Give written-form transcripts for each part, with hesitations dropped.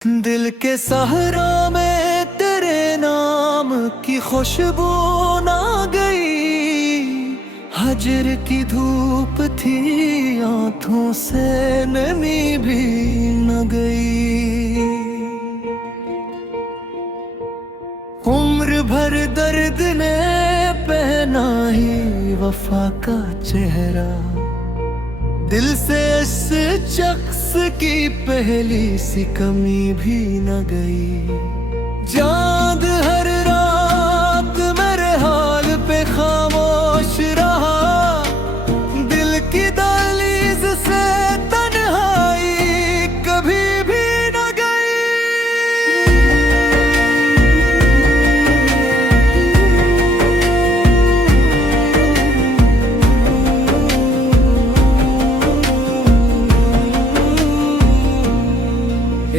दिल के सहरा में तेरे नाम की खुशबू ना गई, हजर की धूप थी आंखों से नमी भी न गई। उम्र भर दर्द ने पहना ही वफा का चेहरा, दिल से इस शख्स की पहली सी कमी भी न गई। चांद हर रात मेरे हाल पे खामोश रहा, दिल की दहलीज से तन्हाई कभी भी न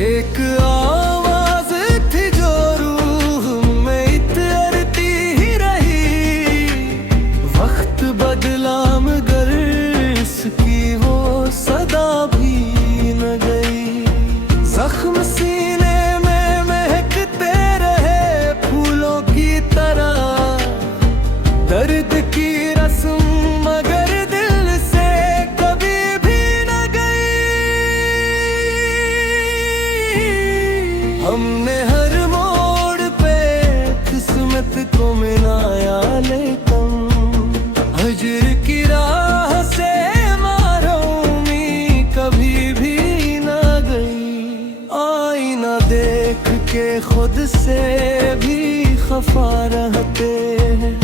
एक आवाज थी जो रूह में इतरती ही रही, वक्त बदला मगर इसकी वो सदा भी न गई। जख्म सीने में महकते रहे फूलों की तरह, दर्द की रस्म मगर दिल से कभी भी न गई। हमने हर मोड़ पे किस्मत को मिलाया, लेकिन हजर की राह से मारूमी कभी भी न गई। आईना देख के खुद से भी खफा रहते हैं,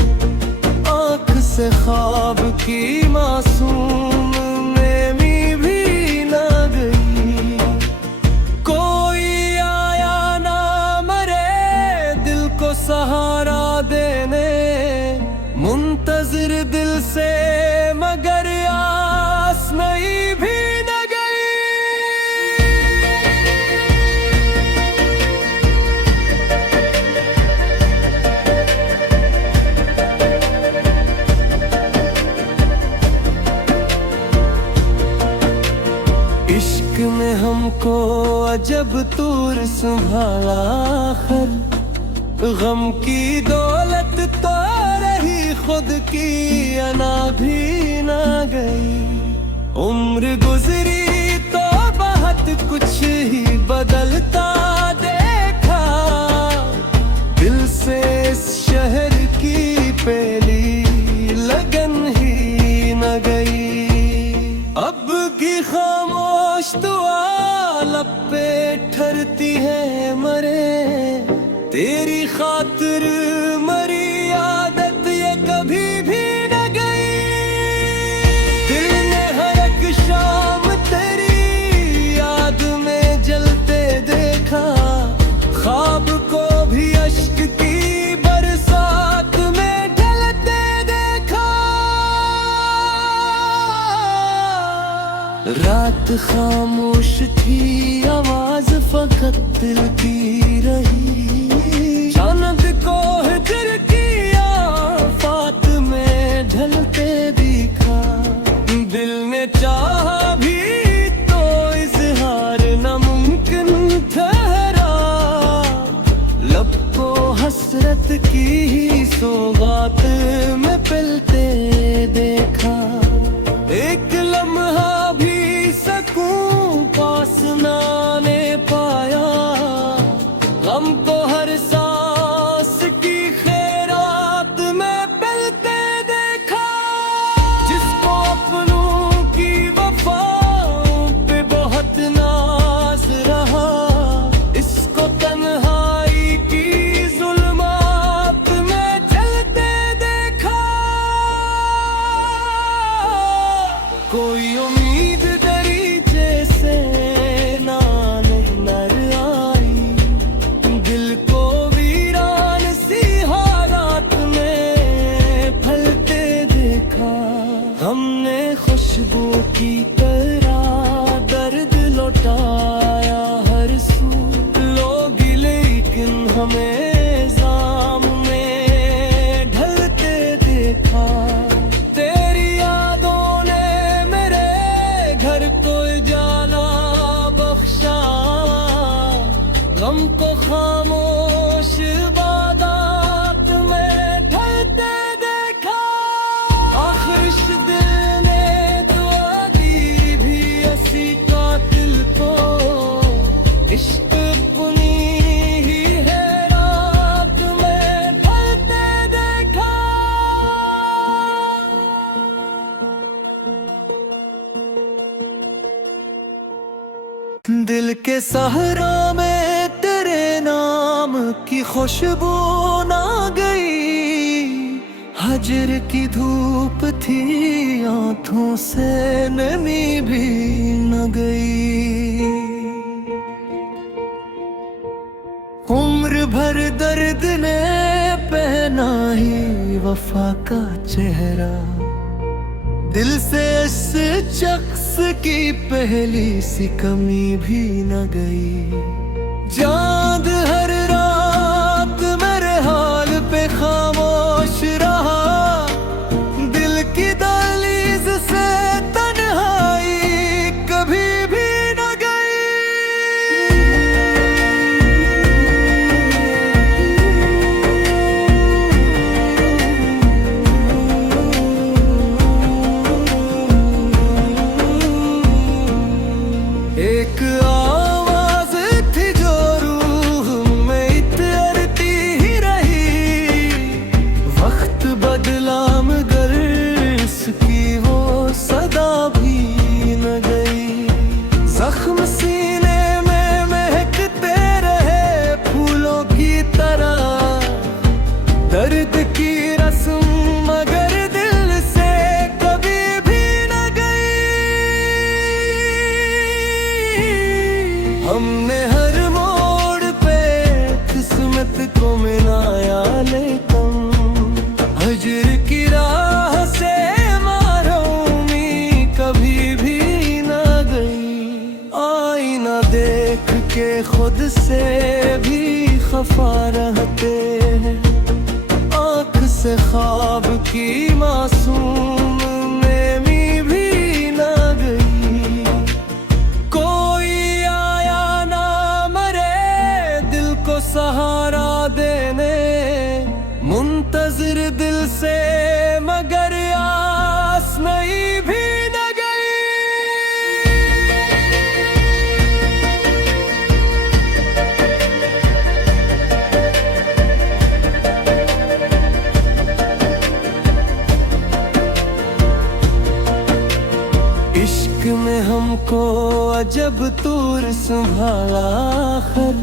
आँख से ख्वाब की मासूम नेमी भी न गई। कोई आया ना मरे दिल को सहारा देने, मुंतजिर दिल से मगर आस नहीं भी न गई। इश्क में हमको अजब तूर संभाला, आखिर गम की दौलत तो रही, खुद की अना भी न गई। उम्र गुजरी तो बहुत कुछ ही बदलता देखा, दिल से इस शहर की पहली लगन ही न गई। अब की खामोश दुआ लब पे ठहरती है मरे, तेरी खातिर मरी आदत ये कभी भी न गई। दिल ने हर एक शाम तेरी याद में जलते देखा, ख्वाब को भी अश्क की बरसात में ढलते देखा। रात खामोश थी, आवाज फकत दिल की रही, चांद को हिजर की आफात में ढलते दिखा। दिल ने चाहा भी तो इजहार नामुमकिन ठहरा, लब को हसरत की ही सौगात में पिलते देखा। एक लम्हा भी सकूं पास न आने पाया, हमको हर सांस की खैरात में पिलते देखा। जिसको अपनों की वफाओं पे बहुत नाज रहा, इसको तन्हाई की जुल्मात में चलते देखा। कोई उम्मीद डरी जैसे नाने नर आई, दिल को वीरान सी हालात में फलते देखा। हमने खुशबू की तरह दर्द लौटाया हर सू, लोग लेकिन हमें जाम में ढलते देखा। तेरी यादों ने मेरे घर को जाला बख्शा, गम को खामोश इबादत में ढलते देखा। आखिर इस दिल ने दुआ दी भी ऐसी कातिल को, इश्क अपनी ही है रात में ढलते देखा। दिल के सहरा में तेरे नाम की खुशबू ना गई, हजर की धूप थी आंखों से नमी भी न गई। उम्र भर दर्द ने पहना ही वफा का चेहरा, दिल से इस शख्स की पहली सी कमी भी न गई। चांद हर रात मेरे हाल पे खामोश रहा, दिल की दहलीज से तन्हाई कभी भी न गई। एक आवाज थी जो रूह में इतरती ही रही, वक्त बदला मगर इसकी वो सदा भी न गई। जख्म सीने में महकते रहे फूलों की तरह, दर्द की रस्म मगर दिल से कभी भी न गई। हमने हर मोड़ पे किस्मत को मिलाया, लेकिन हजर की राह से मारूमी कभी भी न गई। आईना देख के खुद से भी खफा रहते हैं, आँख से ख्वाब की मासूम नेमी भी न गई। कोई आया ना मरे दिल को सहारा देने, मुंतजिर दिल से मगर आस नहीं भी न गई। इश्क में हमको अजब तूर संभाला, आखिर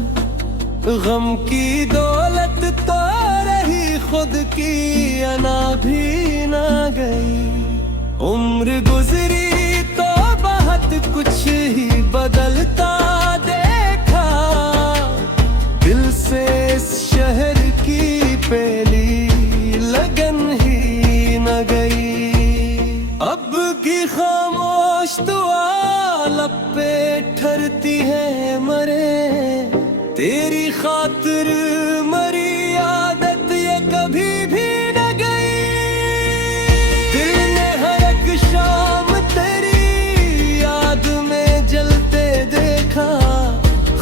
गम की दौलत तो रही, खुद की अना भी न गई। उम्र गुजरी तो बहुत कुछ ही बदलता देखा, दिल से इस शहर की पहली लगन ही न गई। अब की खामोश दुआ लब पे ठहरती है मरे, तेरी खातिर मरी आदत ये कभी भी न गई। दिल ने हर एक शाम तेरी याद में जलते देखा,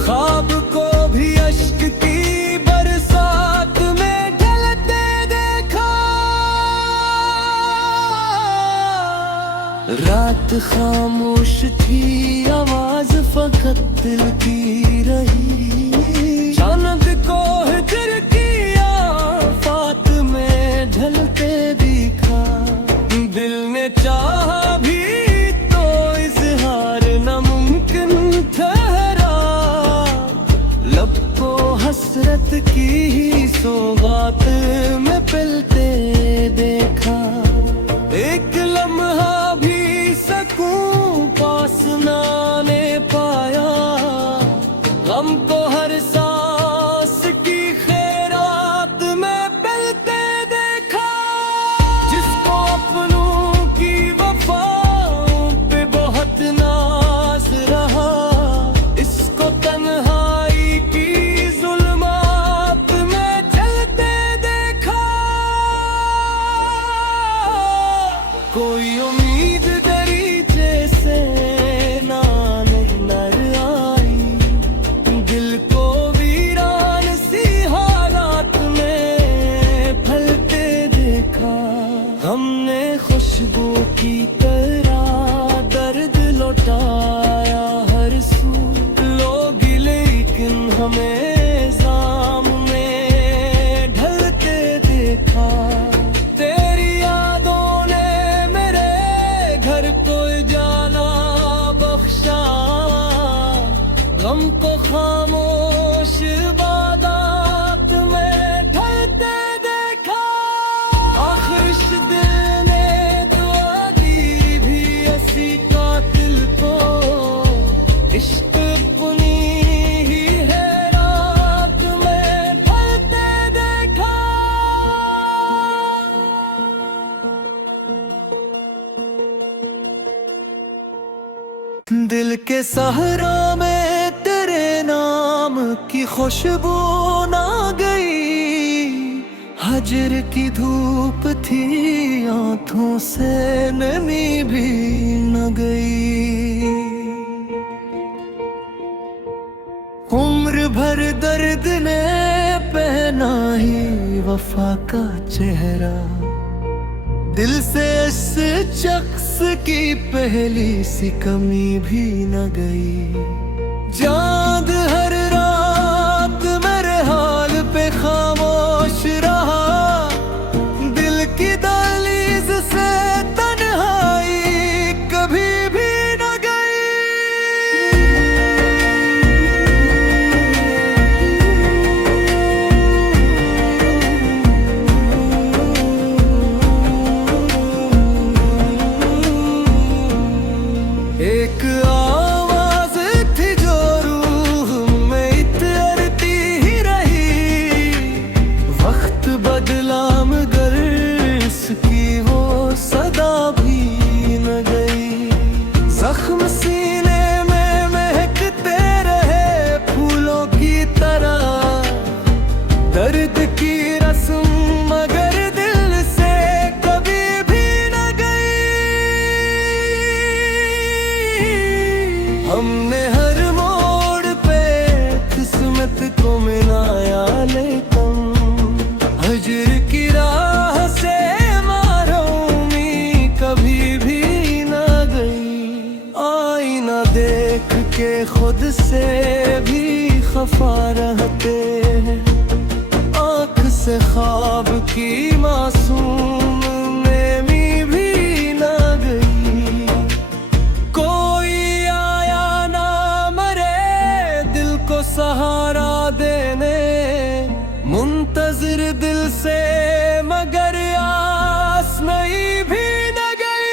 ख्वाब को भी अश्क की बरसात में ढलते देखा। रात खामोश थी, आवाज फकत दिल की रही, चांद को हिजर किया फात में ढलते दिखा। दिल ने चाहा भी तो इजहार नामुमकिन ठहरा, लब को हसरत की ही सौगात में पिलते देखा। एक लम्हा भी सकूं पास ना ने पाया, गम को हर सांस की खैरात में पिलते देखा। जिसको अपनों की वफाओं पे बहुत नाज रहा, इसको तन्हाई की जुल्मात में चलते देखा। कोई उम्मीद दरीचे से ना नजर आई, दिल को भी हमें जाम में ढलते देखा। तेरी यादों ने मेरे घर को उजाला बख्शा, गम को खामोश बादात में ढलते देखा। आखिर इस दिल ने दुआ दी भी ऐसी कातिल को, इश्क अपनी ही है रात में ढलते देखा। दिल के सहरा में तेरे नाम की खुशबू ना गई, हजर की धूप थी आंखों से नमी भी न गई। उम्र भर दर्द ने पहना ही वफा का चेहरा, दिल से इस शख्स की पहली सी कमी भी न गई। चांद हर रात मेरे हाल पे खामोश रहा, दिल की दहलीज से तन्हाई कभी भी न गई। एक आवाज थी जो रूह में इतरती ही रही, वक्त बदला मगर इसकी वो सदा भी न गई। जख्म सीने में महकते रहे फूलों की तरह, दर्द की रस्म मगर दिल से कभी भी न गई। हमने हर मोड़ पे किस्मत को मिलाया, लेकिन हजर की राह से मारूमी कभी भी न गई। आईना देख के खुद से भी खफा रहते हैं, आँख से ख्वाब की मासूम नेमी भी न गई। कोई आया ना मरे दिल को सहारा देने, मुंतजिर दिल से मगर आस नहीं भी न गई।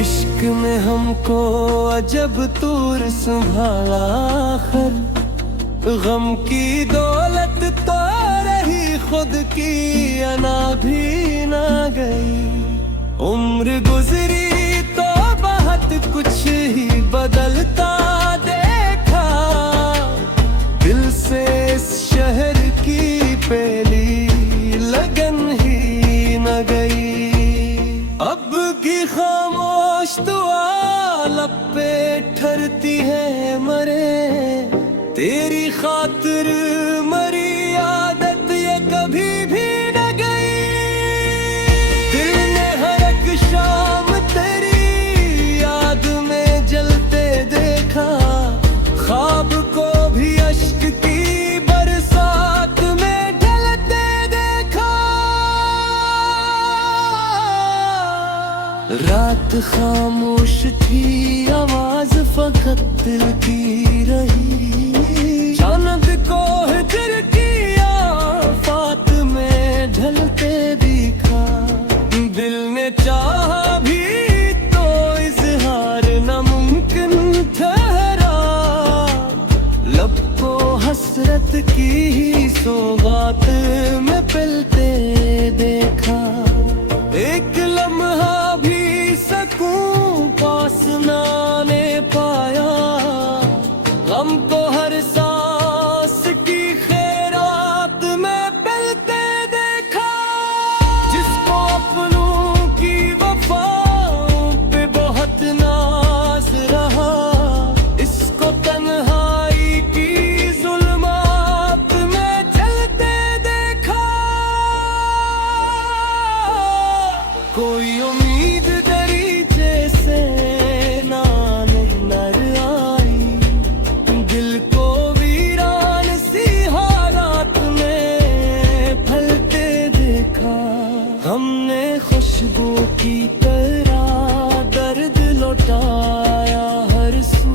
इश्क में हमको अजब तूर संभाला, आखिर गम की दौलत तो रही, खुद की अना भी ना गई। उम्र गुजरी तो बहुत कुछ ही बदलता देखा, दिल से इस शहर की पहली लगन ही न गई। अब की खामोश दुआ लब पे ठहरती है मरे, तेरी खातिर मरी आदत ये कभी भी न गई। दिल ने हर एक शाम तेरी याद में जलते देखा, ख्वाब को भी अश्क की बरसात में ढलते देखा। रात खामोश थी, आवाज फकत दिल की रही, चांद को हिजर की आफात में ढलते दिखा। दिल ने चाहा भी तो इजहार नामुमकिन ठहरा, लब को हसरत की ही सौगात में पिलते देखा। एक लम्हा भी सकूं पास ना ने पाया, गम को हर सांस की खैरात में पिलते देखा। जिसको अपनों की वफाओं पे बहुत नाज रहा, इसको तन्हाई की जुल्मात खुशबू की तरह दर्द लौटाया हर सू।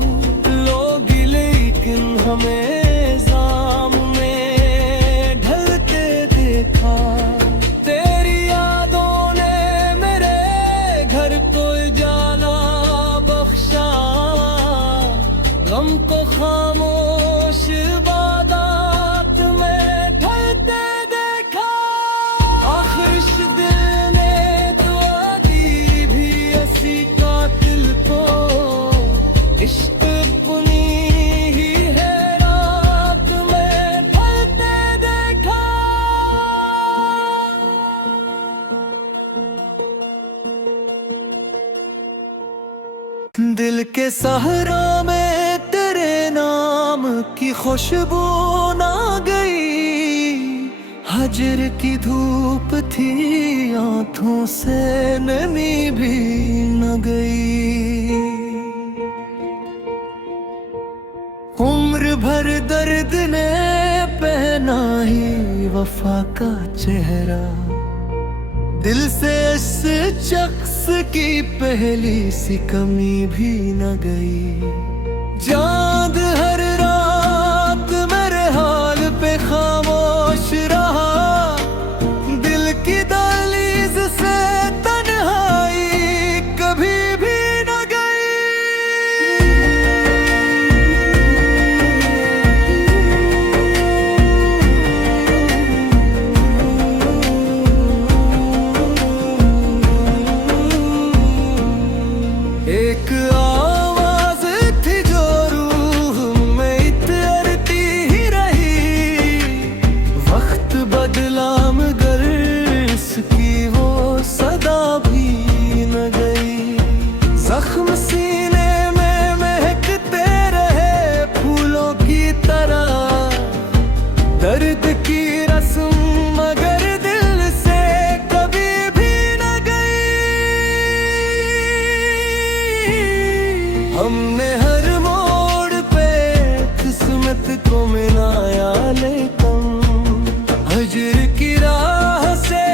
लोग लेकिन हमें जाम में ढलते देखा। तेरी यादों ने मेरे घर को उजाला बख्शा, गम को खामोश बादात में ढलते देखा। आखिर दिल ने दुआ दी भी ऐसी कातिल को, इश्क बुनी ही है रात में ढलते देखा। दिल के सहरा में तेरे नाम की खुशबू ना गई। हजर की धूप थी आंखों से नमी भी न गई। उम्र भर दर्द ने पहना ही वफा का चेहरा। दिल से इस शख्स की पहली सी कमी भी न गई। चांद हर रात मेरे हाल पे खामोश रहा। दिल की दहलीज से तन्हाई कभी भी न गई। एक आवाज थी जो रूह में इतरती ही रही। वक्त बदला मगर इसकी वो सदा भी न गई। जख्म सीने में महकते रहे फूलों की तरह। दर्द की रस्म मगर दिल से कभी भी न गई। हमने हर मोड़ पे किस्मत को मिलाया लेकिन हजर की राह से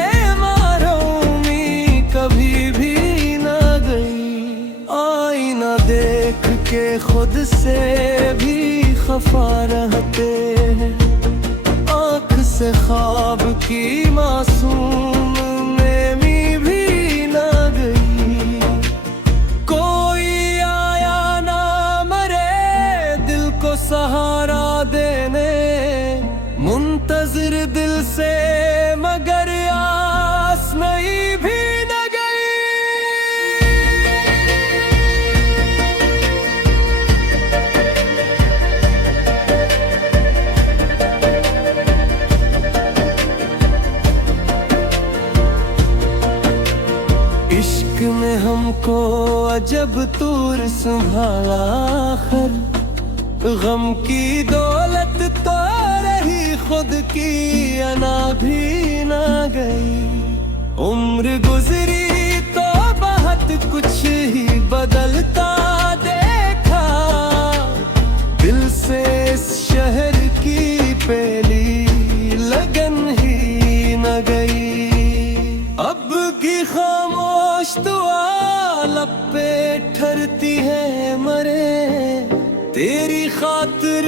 मारूमी कभी भी न गई। आईना देख के खुद से भी खफा रहते हैं। आँख से ख्वाब की मासूम नेमी भी न गई। कोई आया ना मरे दिल को सहारा देने। मुंतजिर दिल से मगर आस नहीं भी न गई। इश्क में हमको अजब तूर संभाला आखिर। गम की दौलत तो रही खुद की अना भी न गई। उम्र गुजरी तो बहुत कुछ ही बदलता देखा। दिल से इस शहर की पहली लगन ही न गई। अब की खामोश दुआ लब पे ठहरती है मरे। तेरी खातिर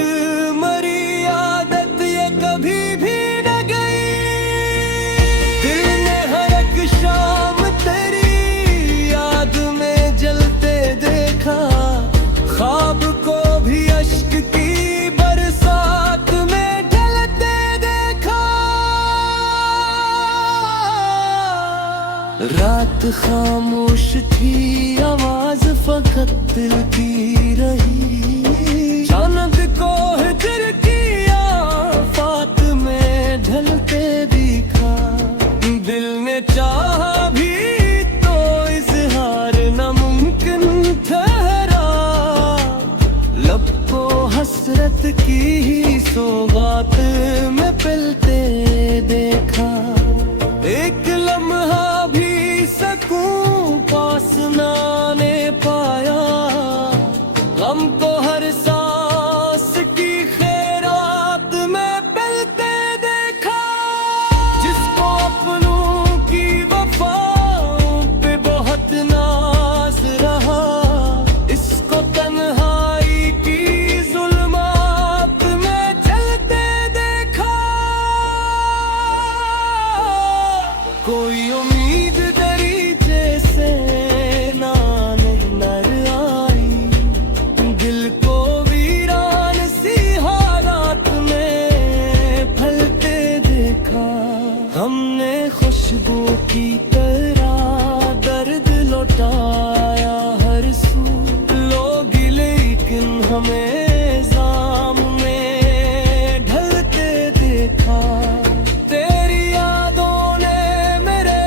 मरी आदत ये कभी भी न गई। दिल ने हर एक शाम तेरी याद में जलते देखा। ख्वाब को भी अश्क की बरसात में ढलते देखा। रात खामोश थी आवाज फकत दिल की रही। चांद को हिजर किया फात में ढलते दिखा। दिल ने चाहा भी तो इजहार नामुमकिन ठहरा। लब को हसरत की ही सौगात में पिलते देखा। एक लम्हा भी सकूं पास ना ने पाया। गम को हर खुशबू की तरह दर्द लौटाया हर सू। लोग लेकिन हमें जाम में ढलते देखा। तेरी यादों ने मेरे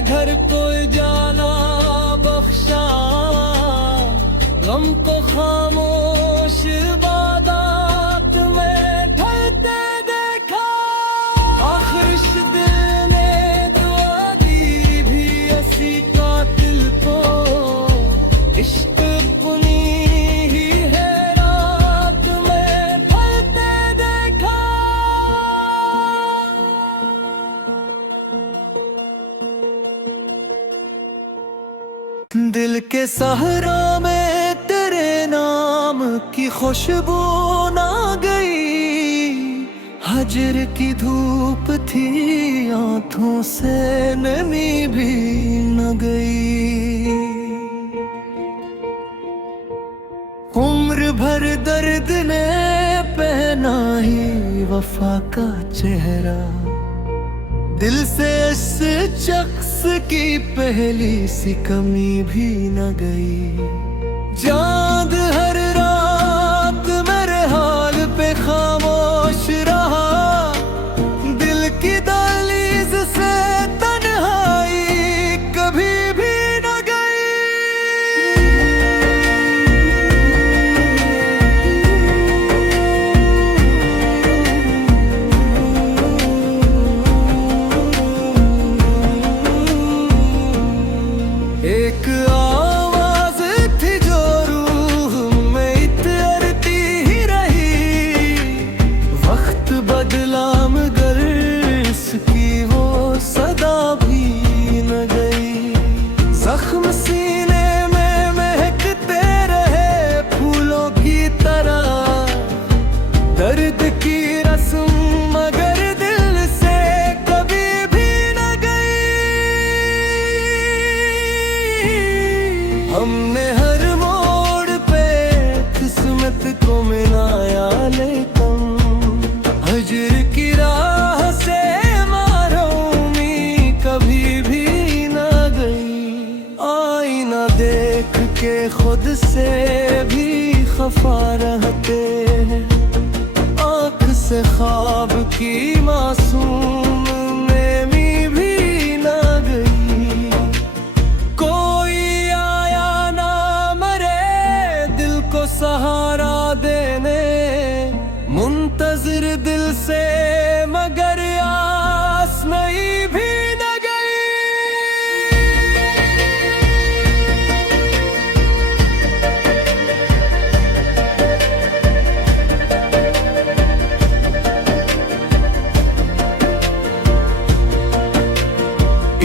घर को जाना बख्शा, गम को खामोश बादात में ढलते देखा। आखिर इस दिल ने दुआ दी भी ऐसी कातिल को, इश्क अपनी ही है रात में ढलते देखा। दिल के सहरा में तेरे नाम की खुशबू ना गई। हजर की धूप थी आंखों से नमी भी न गई। उम्र भर दर्द ने पहना ही वफा का चेहरा। दिल से इस शख्स की पहली सी कमी भी न गई। चांद हर रात मेरे हाल पे खामोश रहा। दिल की दहलीज से तन्हाई कभी भी न गई। एक आवाज थी जो रूह में इतरती ही रही। वक्त बदला मगर इसकी वो सदा भी न गई। जख्म सीने में महकते रहे फूलों की तरह। दर्द की रस्म मगर दिल से कभी भी न गई। हमने हर मोड़ पे किस्मत को मिलाया लेकिन हजर की राह से मारूमी कभी भी न गई। आईना देख के खुद से भी खफा रहते हैं। आँख से ख्वाब की मासूम नेमी भी न गई। कोई आया ना मरे दिल को सहारा देने। मुंतजिर दिल से मगर आस नहीं भी न गई।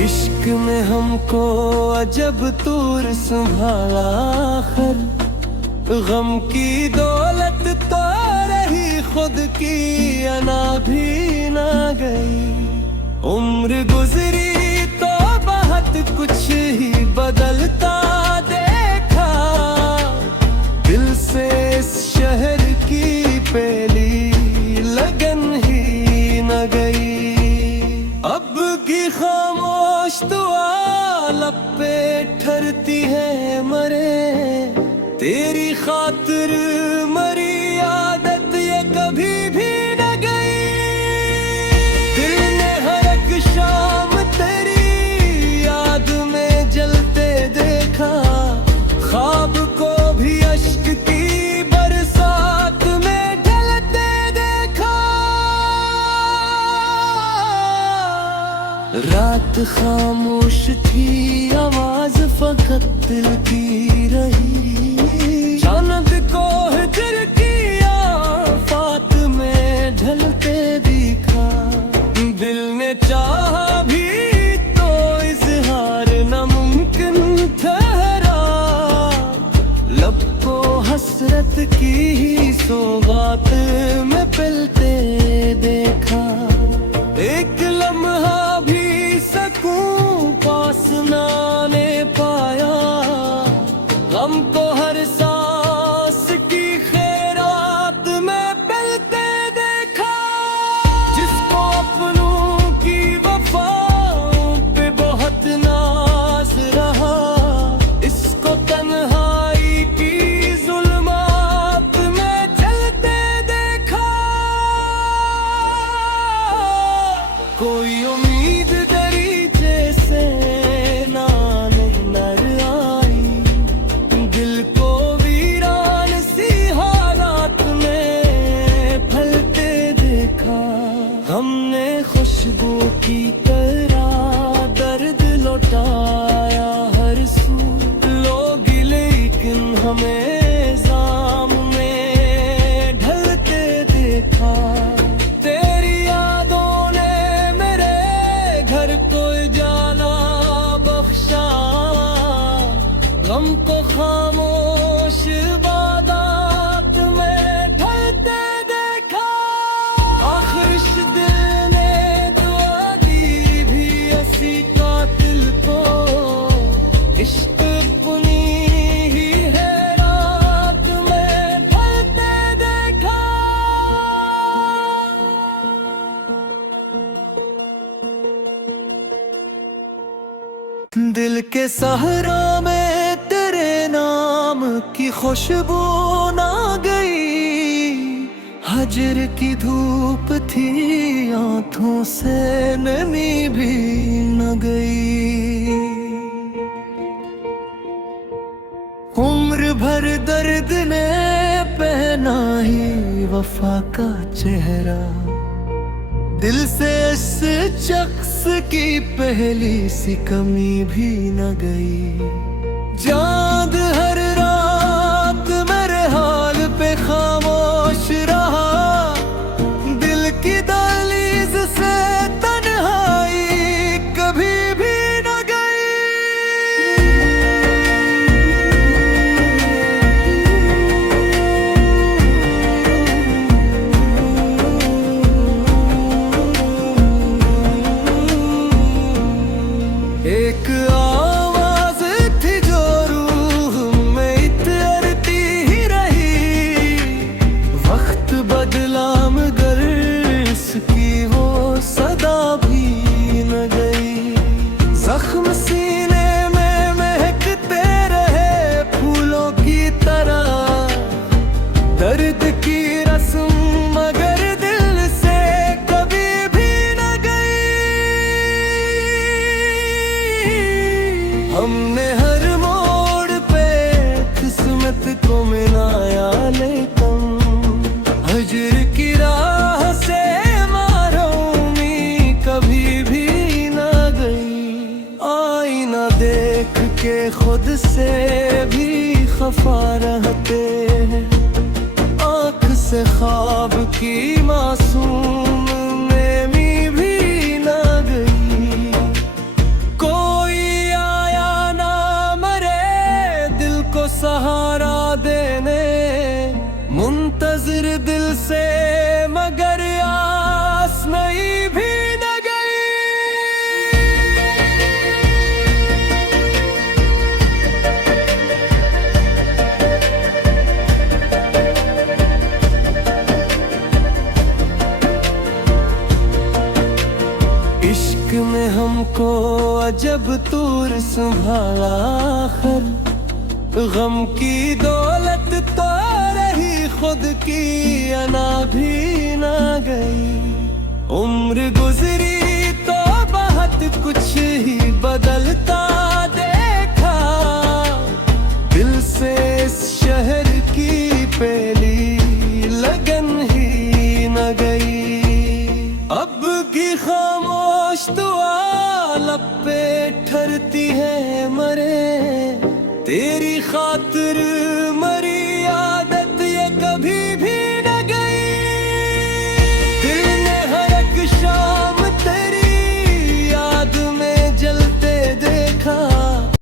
इश्क में हमको अजब तूर संभाला आखिर। गम की दौलत तो रही खुद की अना भी न गई। उम्र गुजरी तो बहुत कुछ ही बदलता देखा। दिल से इस शहर की पहली लगन ही न गई। अब की खामोश दुआ लब पे ठहरती है मरे। तेरी खातिर मरी आदत ये कभी भी न गई। दिल ने हर एक शाम तेरी याद में जलते देखा। ख्वाब को भी अश्क की बरसात में ढलते देखा। रात खामोश थी आवाज फकत दिल की रही। चांद को हिजर किया फात में ढलते दिखा। दिल ने चाहा भी तो इजहार नामुमकिन ठहरा। लब को हसरत की ही सौगात में पिलते देखा। एक लम्हा भी सकूं पास ना ने पाया। गम को हर कोई उम्मीद दरीचे से ना नजर आई, दिल को वीरान सी हालात में फलते देखा। हमने खुशबू की तरह दर्द लौटाया हर सू, लोग लेकिन हमें जाम में ढलते देखा। तेरी यादों ने मेरे घर को जाला बख्शा, गम को खामोश बादात में ढलते देखा। आखिर इस दिल ने दुआ दी भी ऐसी कातिल को, इश्क अपनी ही है रात में ढलते देखा। दिल के सहरा में तेरे नाम की खुशबू ना गई, हजर की धूप थी आंखों से नमी भी न गई। उम्र भर दर्द ने पहना ही वफा का चेहरा, दिल से इस शख्स की पहली सी कमी भी न गई। चांद हर रात मेरे हाल पे खामोश रहा, दिल की दहलीज से तन्हाई कभी भी न गई। एक आवाज थी जो रूह में इतरती ही रही, वक्त बदला मगर इसकी वो सदा भी न गई। जख्म सीने में महकते रहे फूलों की तरह, दर्द की रस्म मगर दिल से कभी भी न गई। हमने हर मोड़ पे किस्मत को मिलाया, लेकिन हजर की राह से मारूमी कभी भी न गई। आईना देख के खुद से भी खफा रहते हैं, आँख से ख्वाब की मासूम नेमी भी न गई। कोई आया ना मरे दिल को सहारा देने, मुंतजिर दिल से मगर आस नहीं भी न गई। इश्क में हमको अजब तूर संभाला आखिर, गम की दौलत तो रही खुद की अना भी ना गई। उम्र गुजरी तो बहुत कुछ ही बदलता देखा, दिल से इस शहर की पहली लगन ही न गई। अब की खामोश दुआ लब पे ठहरती है मरे, तेरी खातिर